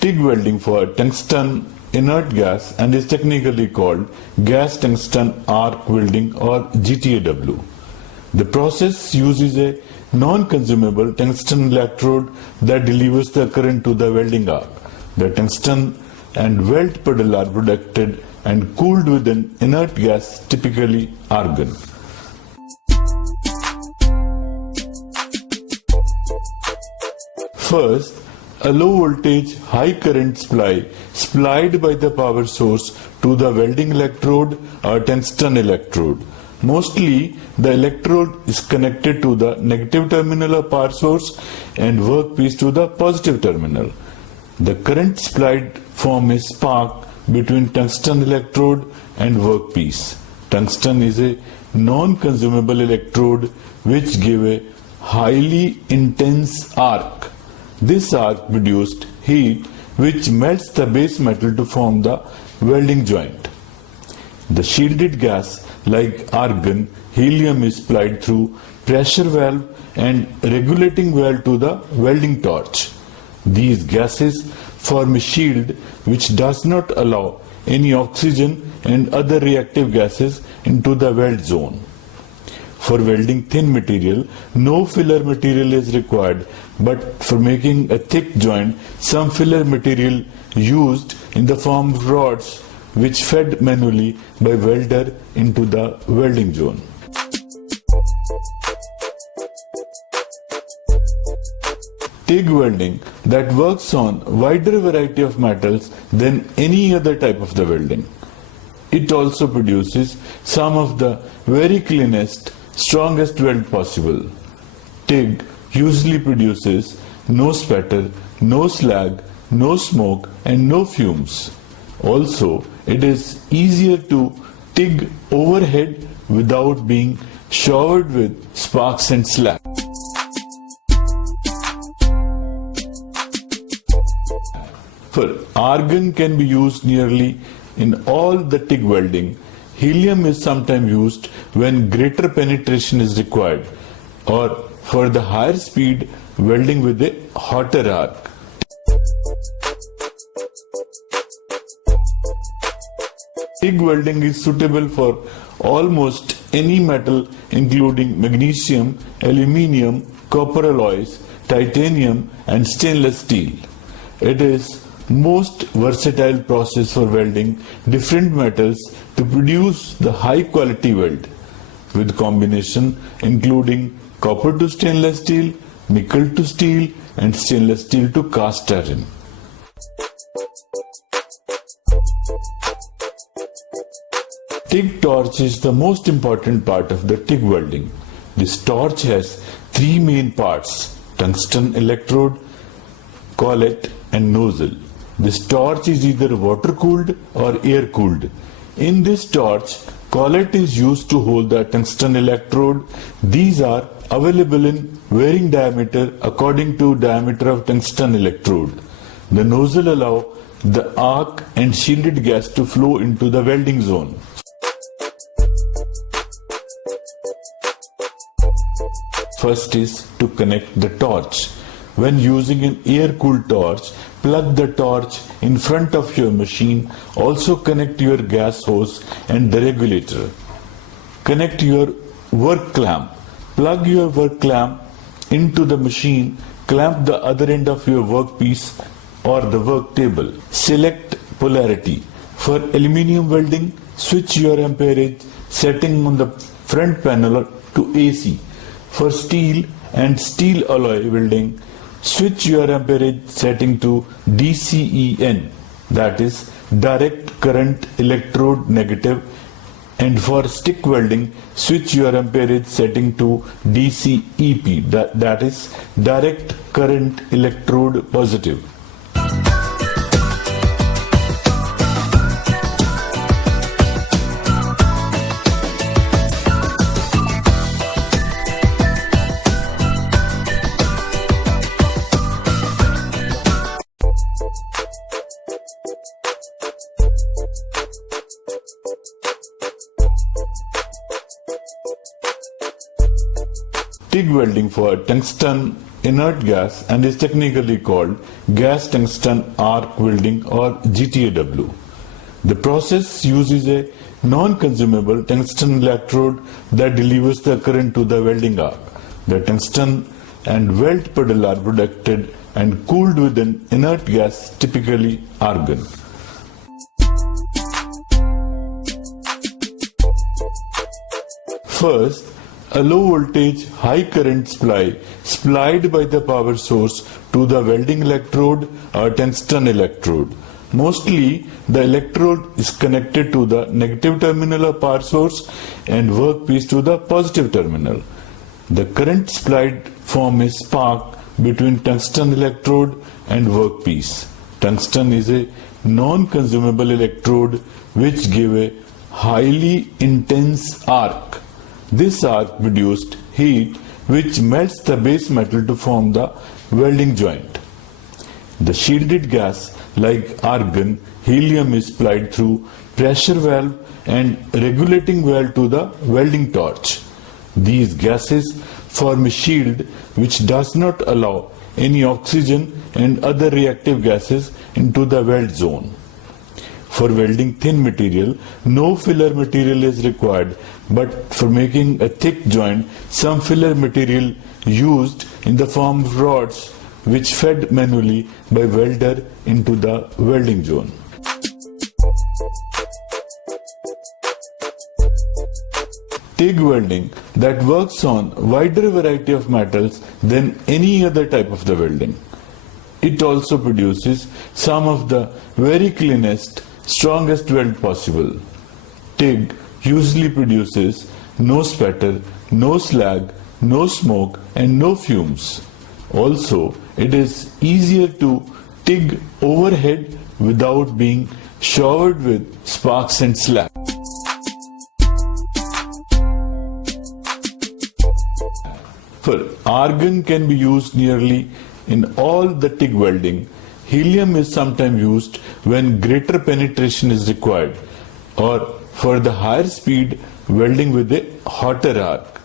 TIG welding for tungsten inert gas and is technically called gas tungsten arc welding or GTAW. The process uses a non-consumable tungsten electrode that delivers the current to the welding arc. The tungsten and weld puddle are protected and cooled with an inert gas, typically argon. First, a low voltage high current supply supplied by the power source to the welding electrode or tungsten electrode. Mostly the electrode is connected to the negative terminal of power source and workpiece to the positive terminal. The current supplied forms a spark between tungsten electrode and workpiece. Tungsten is a non-consumable electrode which gives a highly intense arc. This arc produced heat which melts the base metal to form the welding joint. The shielded gas like argon, helium is supplied through pressure valve and regulating valve to the welding torch. These gases form a shield which does not allow any oxygen and other reactive gases into the weld zone. For welding thin material, no filler material is required, but for making a thick joint, some filler material used in the form of rods which fed manually by welder into the welding zone. TIG welding that works on wider variety of metals than any other type of the welding. It also produces some of the very cleanest, strongest weld possible. TIG usually produces no spatter, no slag, no smoke and no fumes. Also, it is easier to TIG overhead without being showered with sparks and slag. For argon can be used nearly in all the TIG welding. Helium is sometimes used when greater penetration is required or for the higher speed welding with a hotter arc. TIG welding is suitable for almost any metal including magnesium, aluminium, copper alloys, titanium and stainless steel. It is most versatile process for welding different metals to produce the high quality weld with combination including copper to stainless steel, nickel to steel and stainless steel to cast iron. TIG torch is the most important part of the TIG welding. This torch has three main parts: tungsten electrode, collet and nozzle. This torch is either water cooled or air cooled. In this torch, collet is used to hold the tungsten electrode. These are available in varying diameter according to diameter of tungsten electrode. The nozzle allows the arc and shielded gas to flow into the welding zone. First is to connect the torch. When using an air-cooled torch, plug the torch in front of your machine. Also connect your gas hose and the regulator. Connect your work clamp. Plug your work clamp into the machine. Clamp the other end of your workpiece or the work table. Select polarity. For aluminium welding, switch your amperage setting on the front panel to AC. For steel and steel alloy welding, switch your amperage setting to DCEN, that is direct current electrode negative, and for stick welding, switch your amperage setting to DCEP, that is direct current electrode positive. TIG welding for tungsten inert gas and is technically called gas tungsten arc welding or GTAW. The process uses a non-consumable tungsten electrode that delivers the current to the welding arc. The tungsten and weld puddle are protected and cooled with an inert gas, typically argon. First, a low voltage high current supply supplied by the power source to the welding electrode or tungsten electrode. Mostly, the electrode is connected to the negative terminal of power source and workpiece to the positive terminal. The current supplied forms a spark between tungsten electrode and workpiece. Tungsten is a non-consumable electrode which gives a highly intense arc. This arc produced heat which melts the base metal to form the welding joint. The shielded gas like argon, helium is supplied through pressure valve and regulating valve to the welding torch. These gases form a shield which does not allow any oxygen and other reactive gases into the weld zone. For welding thin material, no filler material is required, but for making a thick joint, some filler material used in the form of rods which fed manually by welder into the welding zone. TIG welding that works on wider variety of metals than any other type of the welding. It also produces some of the very cleanest, strongest weld possible. TIG usually produces no spatter, no slag, no smoke and no fumes. Also, it is easier to TIG overhead without being showered with sparks and slag. For argon can be used nearly in all the TIG welding. Helium is sometimes used when greater penetration is required or for the higher speed welding with a hotter arc.